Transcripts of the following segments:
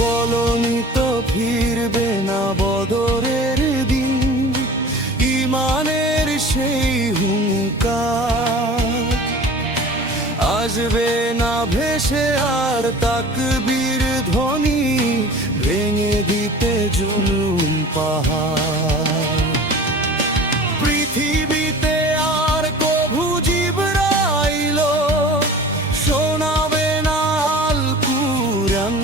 বলনি তো ফিরবে না বদরের দিন, ইমানের সেই হুঙ্কার আসবে না ভেসে আর তাকবীর ধ্বনি, ভেঙে দিতে জুলুম পাহাড়। পৃথিবীতে আর কভু জিবরাইল শোনাবে না আল কুরআন,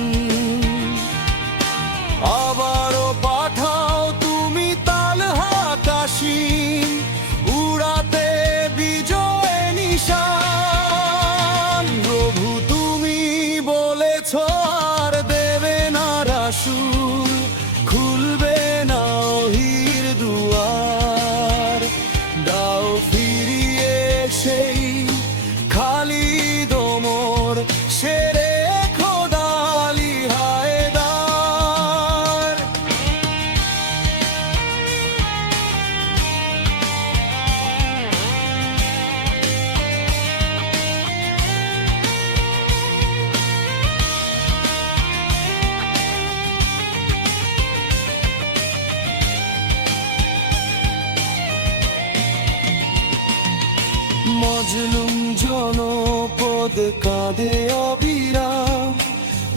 আবারও পাঠাও তুমি তালহা কাশিম, উড়াতে বিজয় নিশান। প্রভু তুমি বলেছ আর দেবে না রাসূল, খুলবে না ওহির দুয়ার। দাও ফিরিয়ে সেই খালিদ ওমর, শেরে খোদা আলী হায়দার। মজলুম জনপদ কাঁদে অবিরাম,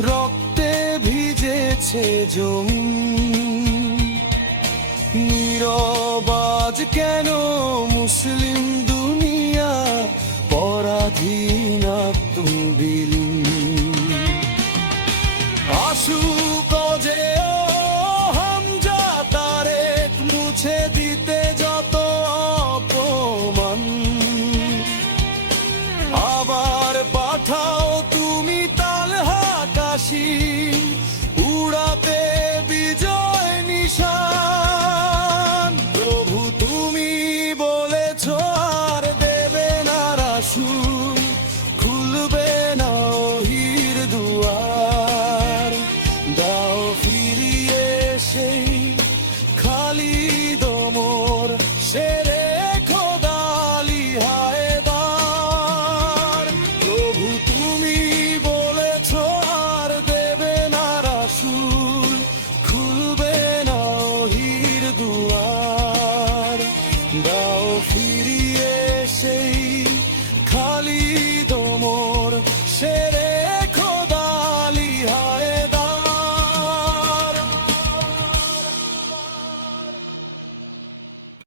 রক্তে ভিজেছে জমিন। নীরব আজ কেন মুসলিম দুনিয়া, পরাধীন তুমি বিলীন। আসুক